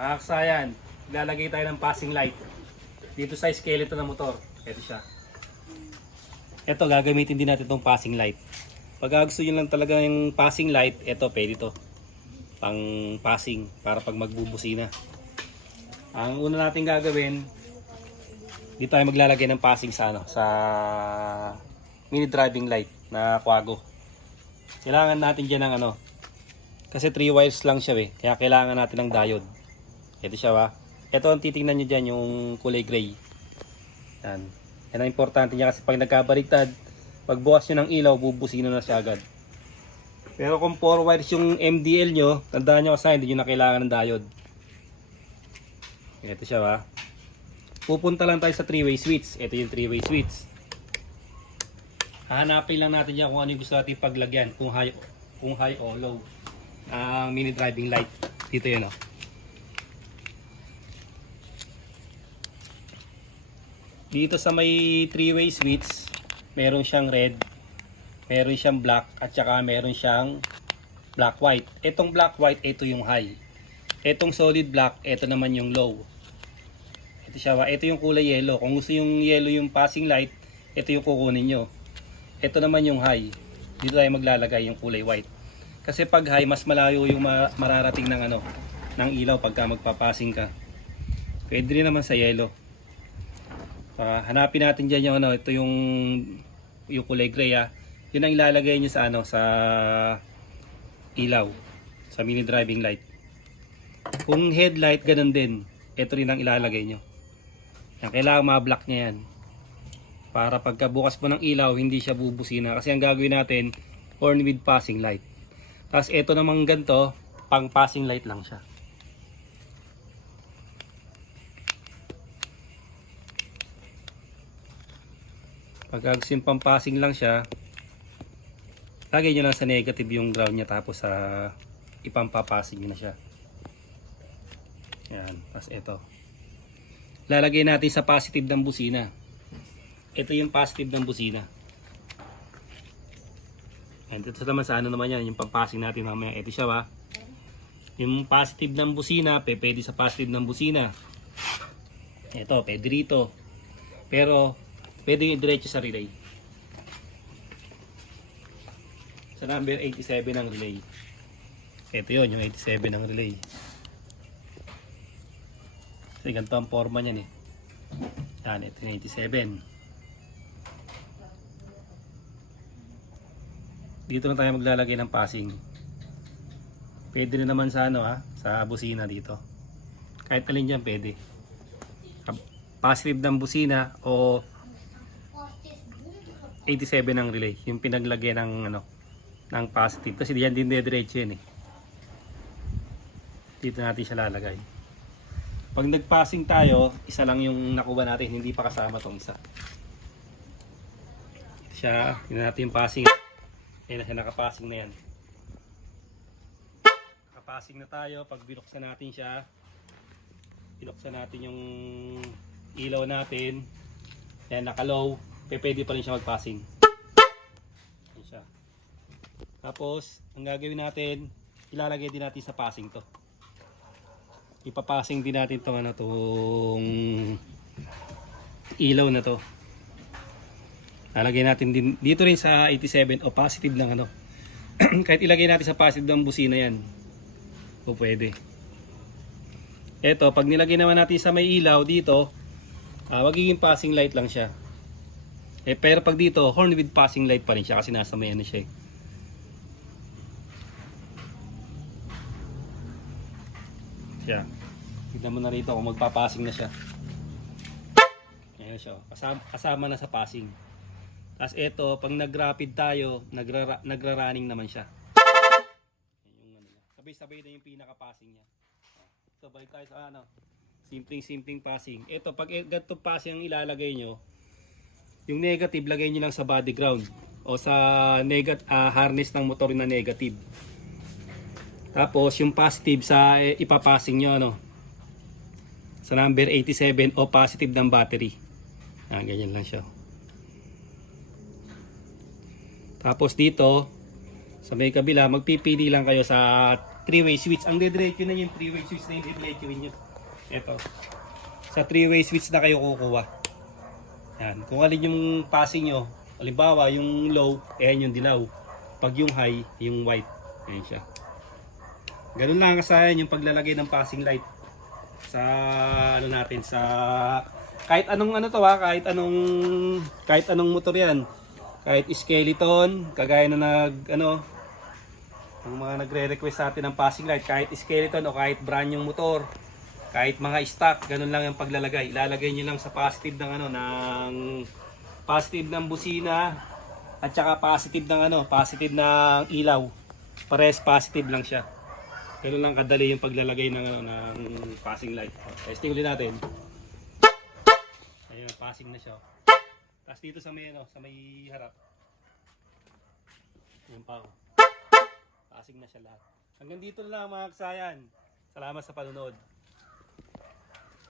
Kakaksayan, ilalagay tayo ng passing light dito sa skeleton ng motor. Ito siya. Ito, gagamitin din natin itong passing light. Pag gusto nyo lang talaga yung passing light, ito, pwede to. Pang passing, para pag magbubusina. Ang una natin gagawin, dito tayo maglalagay ng passing sa, sa mini driving light na Quago. Kailangan natin dyan ng kasi 3 wires lang siya kaya kailangan natin ng diode. Ito siya Ito ang titingnan nyo dyan, yung kulay gray. Yan. Yan ang importante niya kasi pag nagkabaliktad, pag bukas nyo ng ilaw, bubusino na siya agad. Pero kung 4 wires yung MDL nyo, tandaan nyo kasi hindi nyo na kailangan ng diode. Ito siya Pupunta lang tayo sa 3-way switch. Ito yung 3-way switch. Hahanapin lang natin dyan kung ano yung gusto natin paglagyan. Kung high o low. Ang mini driving light. Dito yun Dito sa may 3-way switch, meron siyang red, meron siyang black, at saka meron siyang black-white. Itong black-white, ito yung high. Itong solid black, ito naman yung low. Ito siya ito yung kulay yellow. Kung gusto yung yellow yung passing light, ito yung kukunin nyo. Ito naman yung high. Dito tayo maglalagay yung kulay white. Kasi pag high, mas malayo yung mararating ng ng ilaw pagka magpapassing ka. Pwede rin naman sa yellow. Hanapin natin diyan yung ito yung kulay gray Yun ang ilalagay niyo sa sa ilaw, sa mini driving light. Kung headlight ganun din, ito rin ang ilalagay niyo. Yan, kailangan ma-block niya yan. Para pagka bukas mo ng ilaw, hindi siya bubusina. Kasi ang gagawin natin, horn with passing light. Tapos ito namang ganito, pang passing light lang siya. Pagka gusto yung pang passing lang siya, lagay nyo lang sa negative yung ground niya, tapos ipampapassing nyo na siya. Yan, tapos ito. Lalagay natin sa positive ng busina. Ito yung positive ng busina. And ito naman sa naman yan, yung pang-passing natin mamaya. Ito siya Yung positive ng busina, pwede sa positive ng busina. Ito, pwede rito. Pero, pwede yung diretso sa relay. Sa number 87 ng relay. Ito yun, yung 87 ng relay. Kasi ganito ang forma niyan Yan, ito yung 87. Dito na tayo maglalagay ng passing. Pwede rin naman sa sa busina dito. Kahit alin dyan pwede. Positive ng busina o 87 ng relay. Yung pinaglagay ng ng positive. Kasi diyan din diretso yan Dito natin siya lalagay. Pag nag-passing tayo, isa lang yung nakuha natin, hindi pa kasama tong isa. Ito siya, tingnan natin yung passing. Ayan na siya, nakapassing na yan. Nakapassing na tayo. Pag binuksan natin siya, binuksan natin yung ilaw natin. Ayan, naka-low. Pwede pa rin siya mag-passing. Ayan siya. Tapos, ang gagawin natin, ilalagay din natin sa passing to. Ipapassing din natin itong tong ilaw na to. Lalagay natin din dito rin sa 87 o positive lang kahit ilagay natin sa positive ng busina yan. O pwede. Eto, pag nilagay naman natin sa may ilaw dito, magiging passing light lang siya. Pero pag dito, horn with passing light pa rin siya kasi nasa may siya Siya. Tignan mo na rito kung magpapassing na siya. Ayan siya. Kasama na sa passing. Tapos ito, pag nag-rapid tayo, nagra-running naman siya. Yung sabay-sabay na yung pinaka-passing niya. Ito, balik tayo sa simpleng passing. Ito, pag ganito passing ang ilalagay nyo, yung negative, lagay nyo lang sa body ground o sa harness ng motor na negative. Tapos, yung positive sa ipapassing nyo, sa number 87 o positive ng battery. Ganyan lang siya. Tapos dito, sa may kabila, magpipili lang kayo sa 3-way switch. Ang dediretso na yung 3-way switch na yung dediretso nyo. Ito. Sa 3-way switch na kayo kukuha. Yan. Kung alin yung passing nyo, halimbawa yung low, ayan yung dilaw. Pag yung high, yung white. Ayan siya. Ganun lang kasayan yung paglalagay ng passing light sa ano natin, sa kahit anong ano to ha, kahit anong motor yan. Kahit skeleton, kagaya na ang mga nagre-request sa atin ng passing light, kahit skeleton o kahit brand yung motor, kahit mga stock, ganun lang yung paglalagay. Ilalagay niyo lang sa positive ng ng positive ng busina at saka positive ng positive ng ilaw. Pares positive lang siya. Ganun lang kadali yung paglalagay ng passing light. Testing ulit natin. Ayun, passing na siya. Tapos dito sa may harap. Ayun pa. Passing na siya lahat. Hanggang dito na lang mga kasayan. Salamat sa panonood.